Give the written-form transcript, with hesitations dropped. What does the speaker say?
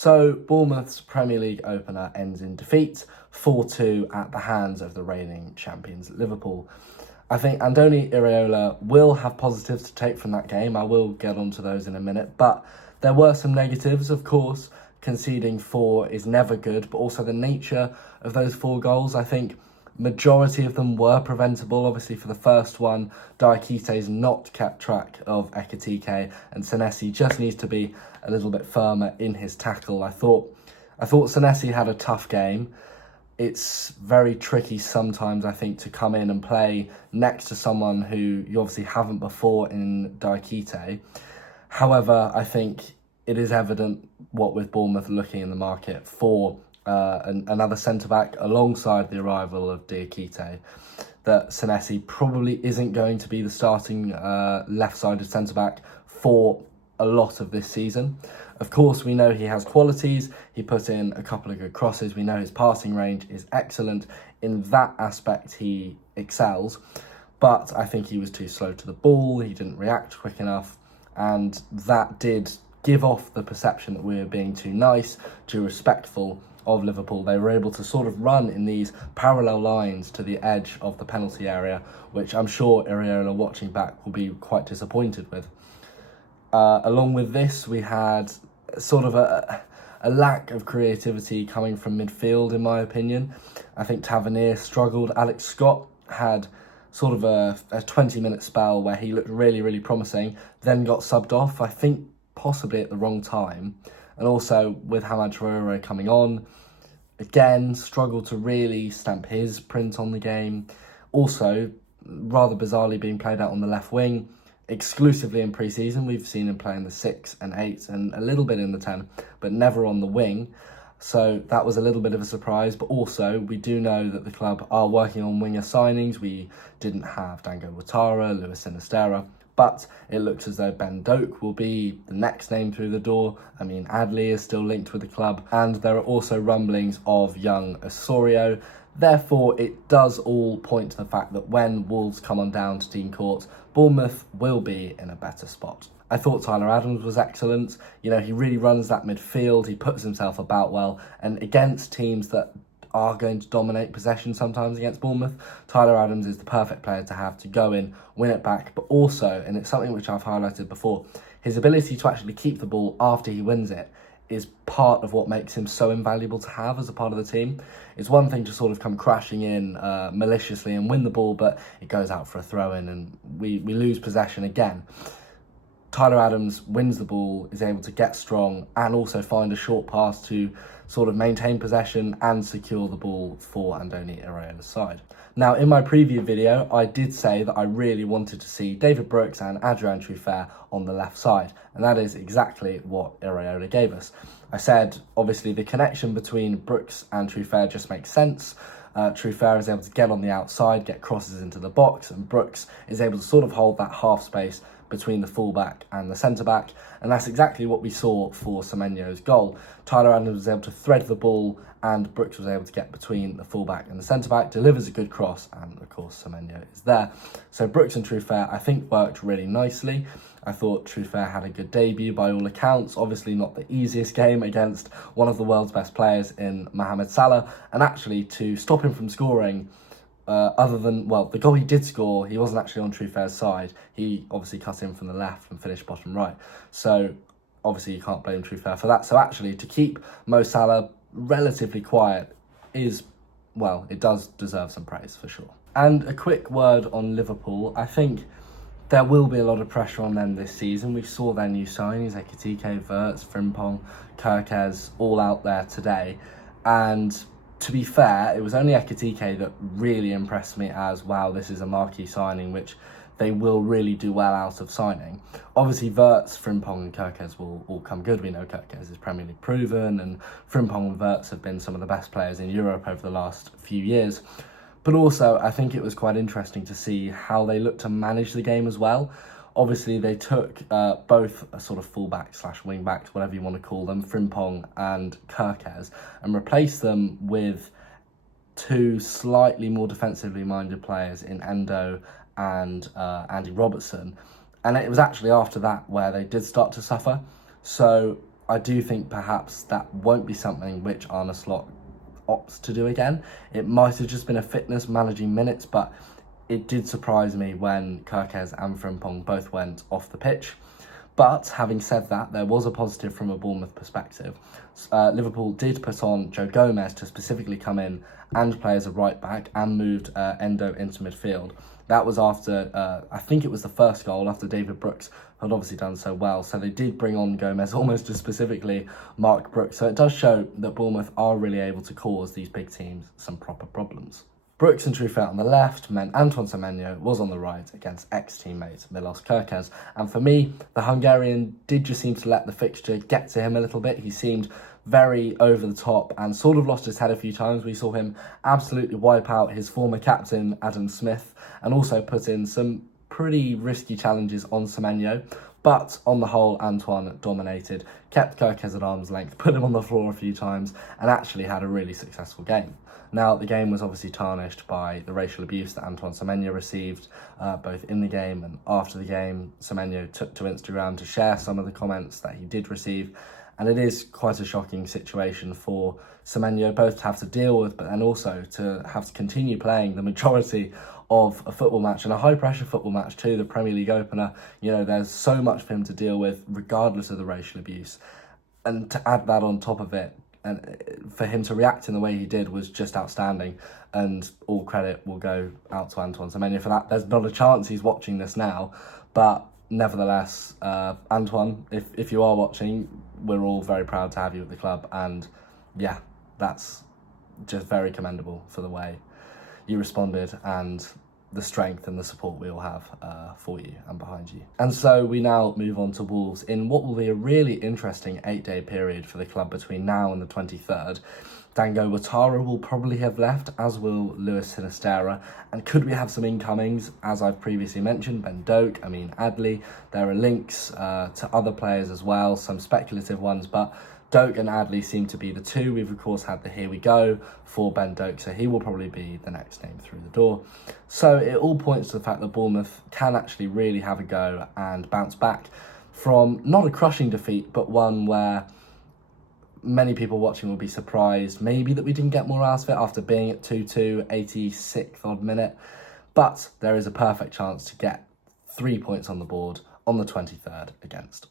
So Bournemouth's Premier League opener ends in defeat, 4-2 at the hands of the reigning champions Liverpool. I think Andoni Iraola will have positives to take from that game. I will get onto those in a minute, but there were some negatives, of course. Conceding 4 is never good, but also the nature of those 4 goals. I think majority of them were preventable. Obviously, for the first one, Diakite's not kept track of Ekitike, and Senesi just needs to be a little bit firmer in his tackle. I thought Senesi had a tough game. It's very tricky sometimes, I think, to come in and play next to someone who you obviously haven't before in Diakite. However, I think it is evident what with Bournemouth looking in the market for another centre-back alongside the arrival of Diakite, that Senesi probably isn't going to be the starting left-sided centre-back for a lot of this season. Of course, we know he has qualities. He put in a couple of good crosses. We know his passing range is excellent. In that aspect, he excels. But I think he was too slow to the ball. He didn't react quick enough. And that did give off the perception that we were being too nice, too respectful of Liverpool. They were able to sort of run in these parallel lines to the edge of the penalty area, which I'm sure Iraola, watching back, will be quite disappointed with. Along with this, we had sort of a lack of creativity coming from midfield, in my opinion. I think Tavernier struggled. Alex Scott had sort of a 20-minute spell where he looked really, really promising, then got subbed off, I think possibly at the wrong time. And also with Hamad Traore coming on, again, struggled to really stamp his print on the game. Also, rather bizarrely being played out on the left wing, exclusively in pre-season. We've seen him play in the 6 and 8 and a little bit in the 10, but never on the wing. So that was a little bit of a surprise. But also, we do know that the club are working on winger signings. We didn't have Dango Ouattara, Luis Sinisterra, but it looks as though Ben Doak will be the next name through the door. I mean, Adley is still linked with the club, and there are also rumblings of young Osorio. Therefore, it does all point to the fact that when Wolves come on down to Dean Court, Bournemouth will be in a better spot. I thought Tyler Adams was excellent. You know, he really runs that midfield. He puts himself about well. And against teams that are going to dominate possession sometimes against Bournemouth, Tyler Adams is the perfect player to have to go in, win it back. But also, and it's something which I've highlighted before, his ability to actually keep the ball after he wins it is part of what makes him so invaluable to have as a part of the team. It's one thing to sort of come crashing in maliciously and win the ball, but it goes out for a throw-in and we lose possession again. Tyler Adams wins the ball, is able to get strong and also find a short pass to sort of maintain possession and secure the ball for Andoni Iraola's side. Now, in my preview video, I did say that I really wanted to see David Brooks and Adrien Truffert on the left side, and that is exactly what Iraola gave us. I said, obviously, the connection between Brooks and Truffert just makes sense. Truffert is able to get on the outside, get crosses into the box, and Brooks is able to sort of hold that half space between the fullback and the centre-back, and that's exactly what we saw for Semenyo's goal. Tyler Adams was able to thread the ball, and Brooks was able to get between the fullback and the centre-back, delivers a good cross, and of course Semenyo is there. So Brooks and Truffert, I think, worked really nicely. I thought Truffert had a good debut by all accounts. Obviously not the easiest game against one of the world's best players in Mohamed Salah, and actually to stop him from scoring, other than, well, the goal he did score, he wasn't actually on Truffert's side. He obviously cut in from the left and finished bottom right. So obviously you can't blame Truffert for that. So actually to keep Mo Salah relatively quiet is, well, it does deserve some praise for sure. And a quick word on Liverpool. I think there will be a lot of pressure on them this season. We saw their new signings, Ekitike, Wirtz, Frimpong, Kirkez, all out there today. And to be fair, it was only Ekitike that really impressed me as, wow, this is a marquee signing, which they will really do well out of signing. Obviously, Wirtz, Frimpong and Kirkez will all come good. We know Kirkez is Premier League proven, and Frimpong and Wirtz have been some of the best players in Europe over the last few years. But also, I think it was quite interesting to see how they look to manage the game as well. Obviously, they took both a sort of fullback / wing backs, whatever you want to call them, Frimpong and Kirkez, and replaced them with two slightly more defensively minded players in Endo and Andy Robertson. And it was actually after that where they did start to suffer. So I do think perhaps that won't be something which Arne Slot opts to do again. It might have just been a fitness managing minutes, but it did surprise me when Kerkez and Frimpong both went off the pitch. But having said that, there was a positive from a Bournemouth perspective. Liverpool did put on Joe Gomez to specifically come in and play as a right back, and moved Endo into midfield. That was after, I think it was the first goal, after David Brooks had obviously done so well. So they did bring on Gomez almost to specifically mark Brooks. So it does show that Bournemouth are really able to cause these big teams some proper problems. Brooks and Truffert on the left meant Antoine Semenyo was on the right against ex-teammate Milos Kerkez. And for me, the Hungarian did just seem to let the fixture get to him a little bit. He seemed very over the top and sort of lost his head a few times. We saw him absolutely wipe out his former captain, Adam Smith, and also put in some pretty risky challenges on Semenyo. But on the whole, Antoine dominated, kept Kerkez at arm's length, put him on the floor a few times, and actually had a really successful game. Now, the game was obviously tarnished by the racial abuse that Antoine Semenyo received, both in the game and after the game. Semenyo took to Instagram to share some of the comments that he did receive, and it is quite a shocking situation for Semenyo both to have to deal with, but then also to have to continue playing the majority of a football match, and a high-pressure football match too, the Premier League opener. You know, there's so much for him to deal with, regardless of the racial abuse. And to add that on top of it, and for him to react in the way he did was just outstanding, and all credit will go out to Antoine Semenyo for that. There's not a chance he's watching this now, but nevertheless, Antoine, if you are watching, we're all very proud to have you at the club, and yeah, that's just very commendable for the way you responded and the strength and the support we all have for you and behind you. And so we now move on to Wolves in what will be a really interesting 8-day period for the club between now and the 23rd. Dango Ouattara will probably have left, as will Luis Sinisterra. And could we have some incomings? As I've previously mentioned, Ben Doak, Amin Adli. There are links to other players as well, some speculative ones, but Doak and Adli seem to be the two. We've, of course, had the Here We Go for Ben Doak, so he will probably be the next name through the door. So it all points to the fact that Bournemouth can actually really have a go and bounce back from not a crushing defeat, but one where many people watching will be surprised maybe that we didn't get more out of it after being at 2-2, 86th odd minute. But there is a perfect chance to get 3 points on the board on the 23rd against